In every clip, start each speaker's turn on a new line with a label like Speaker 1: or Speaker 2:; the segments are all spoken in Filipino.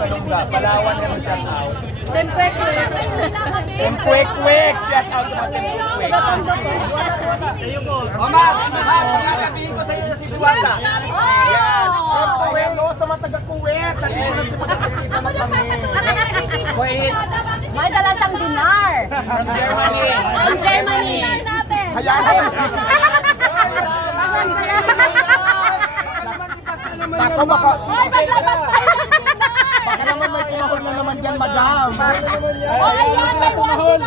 Speaker 1: Kalungga. Palawan na yung shout out.
Speaker 2: Tempe-kwek.
Speaker 1: Tempuek-kwek. Shout out sa mga tempuek. O ma'am, pagkakabihin ko sa inyo si Duwata. Yan. From Kuwait, sa mga taga-Kuwait. Nandito na si pagkakakita na kami.
Speaker 3: Kuwait.
Speaker 2: May dala siyang dinar.
Speaker 3: From Germany.
Speaker 2: From Germany.
Speaker 1: Hayaan. Baka baka. Baka naman may kumahol na naman dyan, madam.
Speaker 2: Ayan, may kumahol.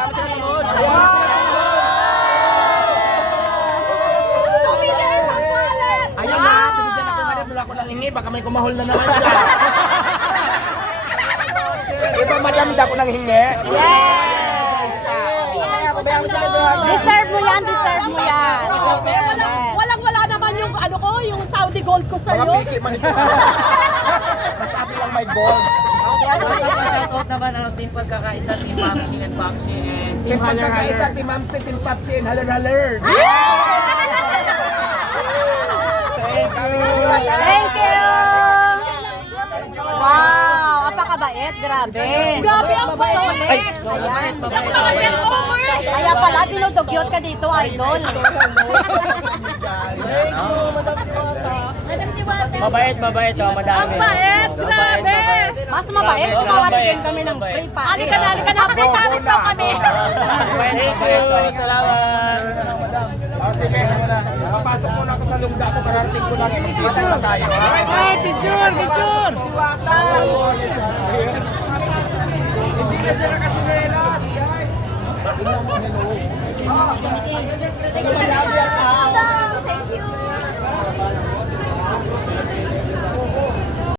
Speaker 2: Souvenir from wallet.
Speaker 1: Ayun na, pinigyan ako ngayon. Wala ko lang hingi. Baka may kumahol na naman dyan. Iba madam, dako nang hingi.
Speaker 2: Deserve mo yan, deserve mo yan. Walang-wala naman yung ano ko, yung Saudi gold ko
Speaker 1: Mga
Speaker 2: sa'yo.
Speaker 1: piki man ito. Masabi lang may gold.
Speaker 3: Shoutout naman ang team pagkakaisa, Team Mamsi and Papsi and Team
Speaker 1: Team
Speaker 3: Haller
Speaker 1: pagkakaisa,
Speaker 3: Haller.
Speaker 1: Team Mamsi, Team Papsi, and Haller.
Speaker 2: Thank you! Wow, apakabait, grabe. Grabe ang bait. Ayan. Kaya pala, dinudugyot ka dito, idol.
Speaker 3: Mabait, madami.
Speaker 2: Ang bait, grabe. Mas mabait kung mawalagyan kami ng free pa. Halika na, free paris daw kami.
Speaker 3: Thank you, salamat.
Speaker 1: Sige, papasok muna ako sa lungga ko. Karating ko lang. Mag-isa sa tayo. Hey, picture! Hindi na sila kasinelas, guys.